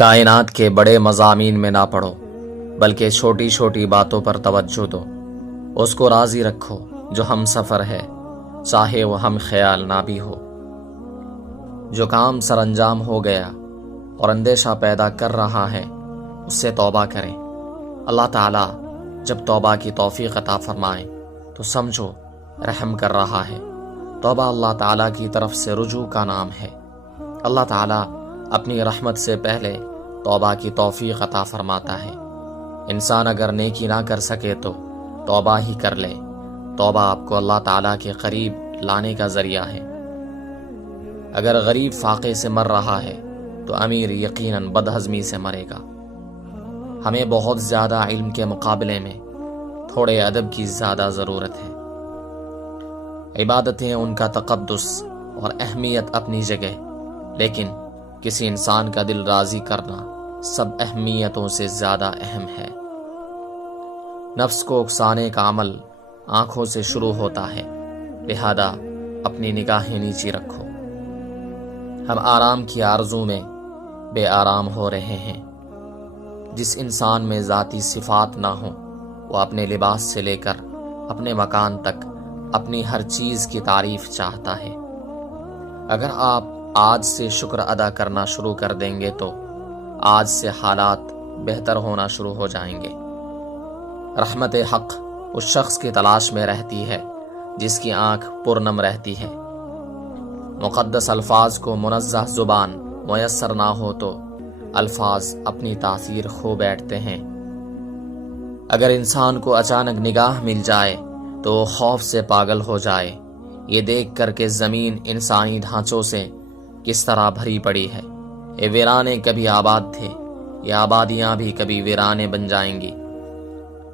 کائنات کے بڑے مضامین میں نہ پڑھو، بلکہ چھوٹی چھوٹی باتوں پر توجہ دو۔ اس کو راضی رکھو جو ہم سفر ہے، چاہے وہ ہم خیال نہ بھی ہو۔ جو کام سر انجام ہو گیا اور اندیشہ پیدا کر رہا ہے، اس سے توبہ کریں۔ اللہ تعالیٰ جب توبہ کی توفیق عطا فرمائے تو سمجھو رحم کر رہا ہے۔ توبہ اللہ تعالیٰ کی طرف سے رجوع کا نام ہے۔ اللہ تعالیٰ اپنی رحمت سے پہلے توبہ کی توفیق عطا فرماتا ہے۔ انسان اگر نیکی نہ کر سکے تو توبہ ہی کر لے۔ توبہ آپ کو اللہ تعالیٰ کے قریب لانے کا ذریعہ ہے۔ اگر غریب فاقے سے مر رہا ہے تو امیر یقیناً بدہضمی سے مرے گا۔ ہمیں بہت زیادہ علم کے مقابلے میں تھوڑے ادب کی زیادہ ضرورت ہے۔ عبادتیں ان کا تقدس اور اہمیت اپنی جگہ، لیکن کسی انسان کا دل راضی کرنا سب اہمیتوں سے زیادہ اہم ہے۔ نفس کو اکسانے کا عمل آنکھوں سے شروع ہوتا ہے، لہذا اپنی نگاہیں نیچی رکھو۔ ہم آرام کی آرزو میں بے آرام ہو رہے ہیں۔ جس انسان میں ذاتی صفات نہ ہوں، وہ اپنے لباس سے لے کر اپنے مکان تک اپنی ہر چیز کی تعریف چاہتا ہے۔ اگر آپ آج سے شکر ادا کرنا شروع کر دیں گے تو آج سے حالات بہتر ہونا شروع ہو جائیں گے۔ رحمت حق اس شخص کی تلاش میں رہتی ہے جس کی آنکھ پرنم رہتی ہے۔ مقدس الفاظ کو منزہ زبان میسر نہ ہو تو الفاظ اپنی تاثیر کھو بیٹھتے ہیں۔ اگر انسان کو اچانک نگاہ مل جائے تو خوف سے پاگل ہو جائے، یہ دیکھ کر کہ زمین انسانی ڈھانچوں سے کس طرح بھری پڑی ہے۔ یہ ویرانے کبھی آباد تھے، یہ آبادیاں بھی کبھی ویرانے بن جائیں گی۔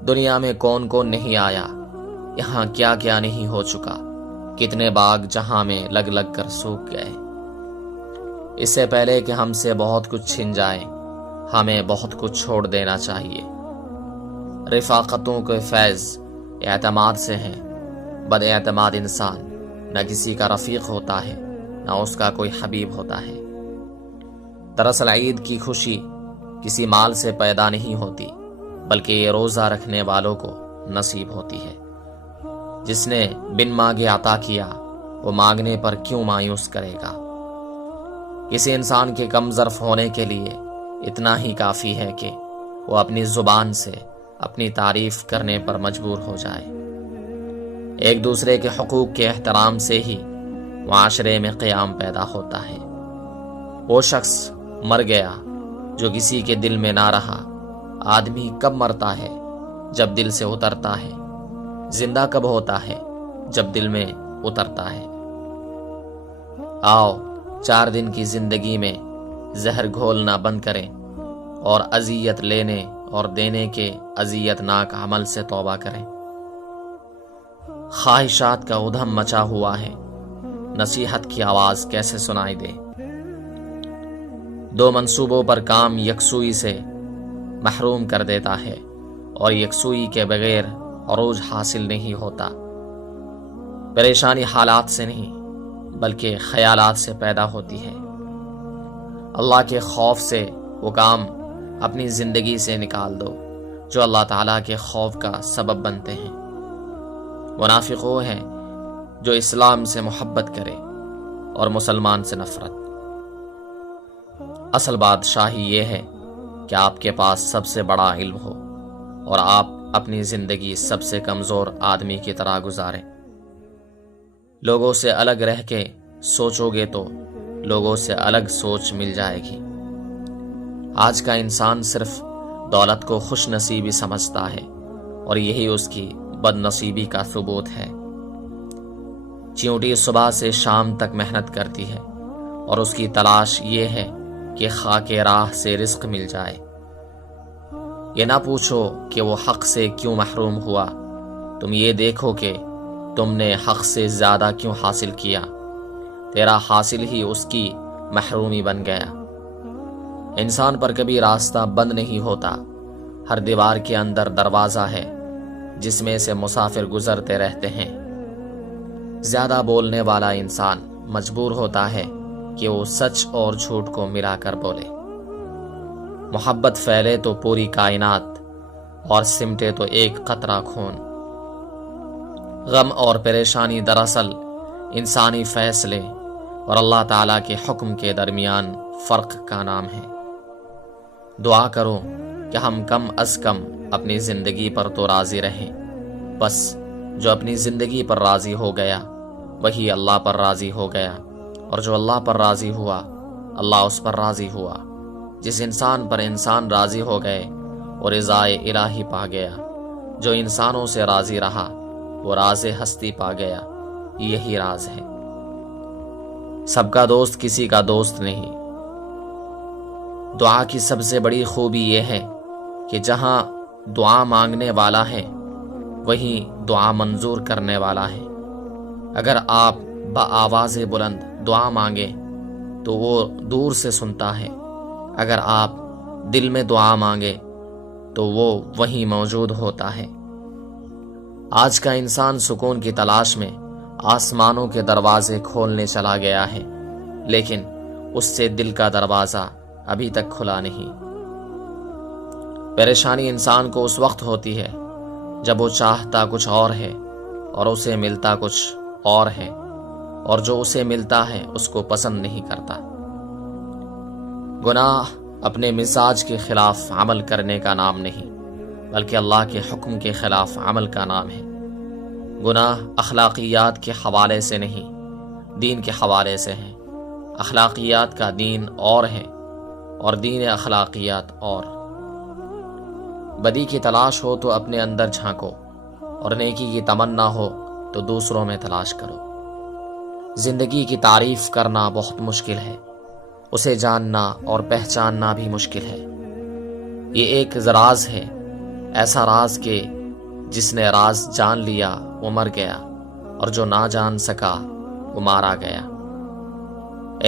دنیا میں کون کون نہیں آیا، یہاں کیا کیا نہیں ہو چکا، کتنے باغ جہاں میں لگ لگ کر سوکھ گئے۔ اس سے پہلے کہ ہم سے بہت کچھ چھن جائے، ہمیں بہت کچھ چھوڑ دینا چاہیے۔ رفاقتوں کے فیض اعتماد سے ہیں۔ بد اعتماد انسان نہ کسی کا رفیق ہوتا ہے، نہ اس کا کوئی حبیب ہوتا ہے۔ دراصل عید کی خوشی کسی مال سے پیدا نہیں ہوتی، بلکہ یہ روزہ رکھنے والوں کو نصیب ہوتی ہے۔ جس نے بن مانگے عطا کیا، وہ مانگنے پر کیوں مایوس کرے گا۔ کسی انسان کے کم ظرف ہونے کے لیے اتنا ہی کافی ہے کہ وہ اپنی زبان سے اپنی تعریف کرنے پر مجبور ہو جائے۔ ایک دوسرے کے حقوق کے احترام سے ہی معاشرے میں قیام پیدا ہوتا ہے۔ وہ شخص مر گیا جو کسی کے دل میں نہ رہا۔ آدمی کب مرتا ہے؟ جب دل سے اترتا ہے۔ زندہ کب ہوتا ہے؟ جب دل میں اترتا ہے۔ آؤ 4 دن کی زندگی میں زہر گھولنا بند کریں اور اذیت لینے اور دینے کے اذیت ناک عمل سے توبہ کریں۔ خواہشات کا ادھم مچا ہوا ہے، نصیحت کی آواز کیسے سنائی دے۔ 2 منصوبوں پر کام یکسوئی سے محروم کر دیتا ہے، اور یکسوئی کے بغیر عروج حاصل نہیں ہوتا۔ پریشانی حالات سے نہیں بلکہ خیالات سے پیدا ہوتی ہے۔ اللہ کے خوف سے وہ کام اپنی زندگی سے نکال دو جو اللہ تعالیٰ کے خوف کا سبب بنتے ہیں۔ منافق وہ ہیں جو اسلام سے محبت کرے اور مسلمان سے نفرت۔ اصل بادشاہی یہ ہے کہ آپ کے پاس سب سے بڑا علم ہو اور آپ اپنی زندگی سب سے کمزور آدمی کی طرح گزاریں۔ لوگوں سے الگ رہ کے سوچو گے تو لوگوں سے الگ سوچ مل جائے گی۔ آج کا انسان صرف دولت کو خوش نصیبی سمجھتا ہے، اور یہی اس کی بد نصیبی کا ثبوت ہے۔ چیونٹی صبح سے شام تک محنت کرتی ہے، اور اس کی تلاش یہ ہے کہ خاک راہ سے رزق مل جائے۔ یہ نہ پوچھو کہ وہ حق سے کیوں محروم ہوا، تم یہ دیکھو کہ تم نے حق سے زیادہ کیوں حاصل کیا۔ تیرا حاصل ہی اس کی محرومی بن گیا۔ انسان پر کبھی راستہ بند نہیں ہوتا، ہر دیوار کے اندر دروازہ ہے جس میں سے مسافر گزرتے رہتے ہیں۔ زیادہ بولنے والا انسان مجبور ہوتا ہے کہ وہ سچ اور جھوٹ کو ملا کر بولے۔ محبت پھیلے تو پوری کائنات اور سمٹے تو ایک قطرہ خون۔ غم اور پریشانی دراصل انسانی فیصلے اور اللہ تعالیٰ کے حکم کے درمیان فرق کا نام ہے۔ دعا کرو کہ ہم کم از کم اپنی زندگی پر تو راضی رہیں۔ بس جو اپنی زندگی پر راضی ہو گیا وہی اللہ پر راضی ہو گیا، اور جو اللہ پر راضی ہوا اللہ اس پر راضی ہوا۔ جس انسان پر انسان راضی ہو گئے اور رضائے الہی پا گیا، جو انسانوں سے راضی رہا وہ راز ہستی پا گیا۔ یہی راز ہے۔ سب کا دوست کسی کا دوست نہیں۔ دعا کی سب سے بڑی خوبی یہ ہے کہ جہاں دعا مانگنے والا ہے وہیں دعا منظور کرنے والا ہے۔ اگر آپ بآواز بلند دعا مانگے تو وہ دور سے سنتا ہے، اگر آپ دل میں دعا مانگے تو وہ وہیں موجود ہوتا ہے۔ آج کا انسان سکون کی تلاش میں آسمانوں کے دروازے کھولنے چلا گیا ہے، لیکن اس سے دل کا دروازہ ابھی تک کھلا نہیں۔ پریشانی انسان کو اس وقت ہوتی ہے جب وہ چاہتا کچھ اور ہے اور اسے ملتا کچھ اور ہے، اور جو اسے ملتا ہے اس کو پسند نہیں کرتا۔ گناہ اپنے مزاج کے خلاف عمل کرنے کا نام نہیں، بلکہ اللہ کے حکم کے خلاف عمل کا نام ہے۔ گناہ اخلاقیات کے حوالے سے نہیں، دین کے حوالے سے ہیں۔ اخلاقیات کا دین اور ہے اور دین اخلاقیات اور۔ بدی کی تلاش ہو تو اپنے اندر جھانکو، اور نیکی کی تمنا ہو تو دوسروں میں تلاش کرو۔ زندگی کی تعریف کرنا بہت مشکل ہے، اسے جاننا اور پہچاننا بھی مشکل ہے۔ یہ ایک راز ہے، ایسا راز کہ جس نے راز جان لیا وہ مر گیا، اور جو نہ جان سکا وہ مارا گیا۔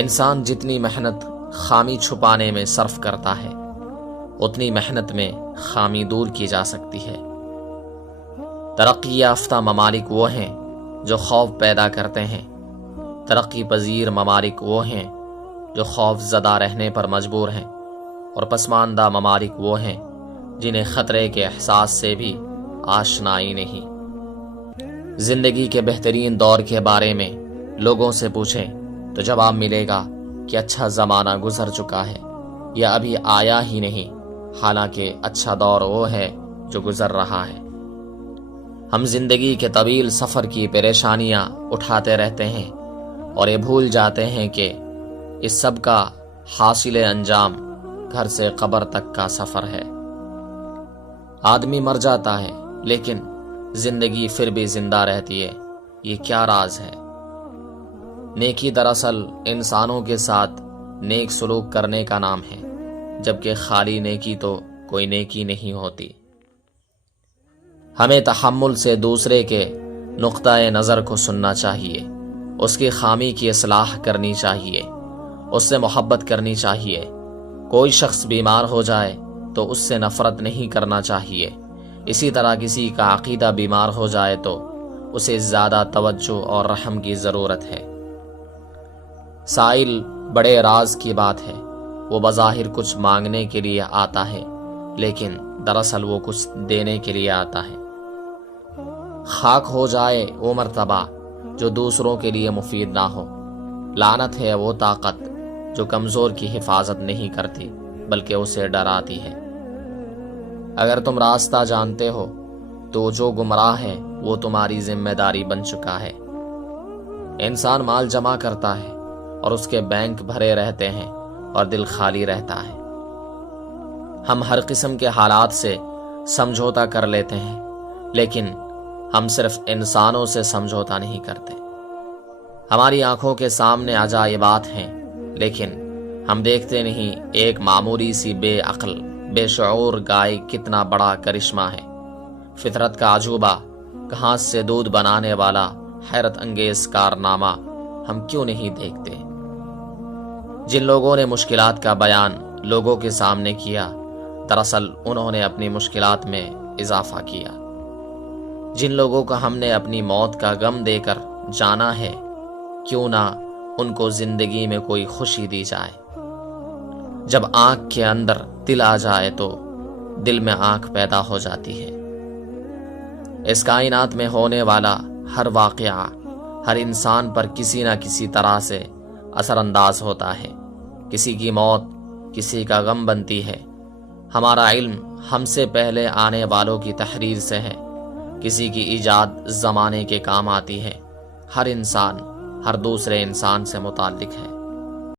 انسان جتنی محنت خامی چھپانے میں صرف کرتا ہے اتنی محنت میں خامی دور کی جا سکتی ہے۔ ترقی یافتہ ممالک وہ ہیں جو خوف پیدا کرتے ہیں، ترقی پذیر ممالک وہ ہیں جو خوف زدہ رہنے پر مجبور ہیں، اور پسماندہ ممالک وہ ہیں جنہیں خطرے کے احساس سے بھی آشنائی نہیں۔ زندگی کے بہترین دور کے بارے میں لوگوں سے پوچھیں تو جواب ملے گا کہ اچھا زمانہ گزر چکا ہے یا ابھی آیا ہی نہیں، حالانکہ اچھا دور وہ ہے جو گزر رہا ہے۔ ہم زندگی کے طویل سفر کی پریشانیاں اٹھاتے رہتے ہیں اور یہ بھول جاتے ہیں کہ اس سب کا حاصل انجام گھر سے قبر تک کا سفر ہے۔ آدمی مر جاتا ہے لیکن زندگی پھر بھی زندہ رہتی ہے۔ یہ کیا راز ہے؟ نیکی دراصل انسانوں کے ساتھ نیک سلوک کرنے کا نام ہے، جبکہ خالی نیکی تو کوئی نیکی نہیں ہوتی۔ ہمیں تحمل سے دوسرے کے نقطۂ نظر کو سننا چاہیے، اس کی خامی کی اصلاح کرنی چاہیے، اس سے محبت کرنی چاہیے۔ کوئی شخص بیمار ہو جائے تو اس سے نفرت نہیں کرنا چاہیے، اسی طرح کسی کا عقیدہ بیمار ہو جائے تو اسے زیادہ توجہ اور رحم کی ضرورت ہے۔ سائل بڑے راز کی بات ہے، وہ بظاہر کچھ مانگنے کے لیے آتا ہے لیکن دراصل وہ کچھ دینے کے لیے آتا ہے۔ خاک ہو جائے وہ مرتبہ جو دوسروں کے لیے مفید نہ ہو۔ لعنت ہے وہ طاقت جو کمزور کی حفاظت نہیں کرتی بلکہ اسے ڈراتی ہے۔ اگر تم راستہ جانتے ہو تو جو گمراہ ہے وہ تمہاری ذمہ داری بن چکا ہے۔ انسان مال جمع کرتا ہے اور اس کے بینک بھرے رہتے ہیں اور دل خالی رہتا ہے۔ ہم ہر قسم کے حالات سے سمجھوتا کر لیتے ہیں لیکن ہم صرف انسانوں سے سمجھوتا نہیں کرتے۔ ہماری آنکھوں کے سامنے عجائبات ہیں لیکن ہم دیکھتے نہیں ایک معمولی سی بے عقل بے شعور گائے کتنا بڑا کرشمہ ہے۔ فطرت کا عجوبہ، گھاس سے دودھ بنانے والا حیرت انگیز کارنامہ ہم کیوں نہیں دیکھتے؟ جن لوگوں نے مشکلات کا بیان لوگوں کے سامنے کیا دراصل انہوں نے اپنی مشکلات میں اضافہ کیا۔ جن لوگوں کو ہم نے اپنی موت کا غم دے کر جانا ہے کیوں نہ ان کو زندگی میں کوئی خوشی دی جائے۔ جب آنکھ کے اندر دل آ جائے تو دل میں آنکھ پیدا ہو جاتی ہے۔ اس کائنات میں ہونے والا ہر واقعہ ہر انسان پر کسی نہ کسی طرح سے اثر انداز ہوتا ہے۔ کسی کی موت کسی کا غم بنتی ہے۔ ہمارا علم ہم سے پہلے آنے والوں کی تحریر سے ہے، کسی کی ایجاد زمانے کے کام آتی ہے۔ ہر انسان ہر دوسرے انسان سے متعلق ہے۔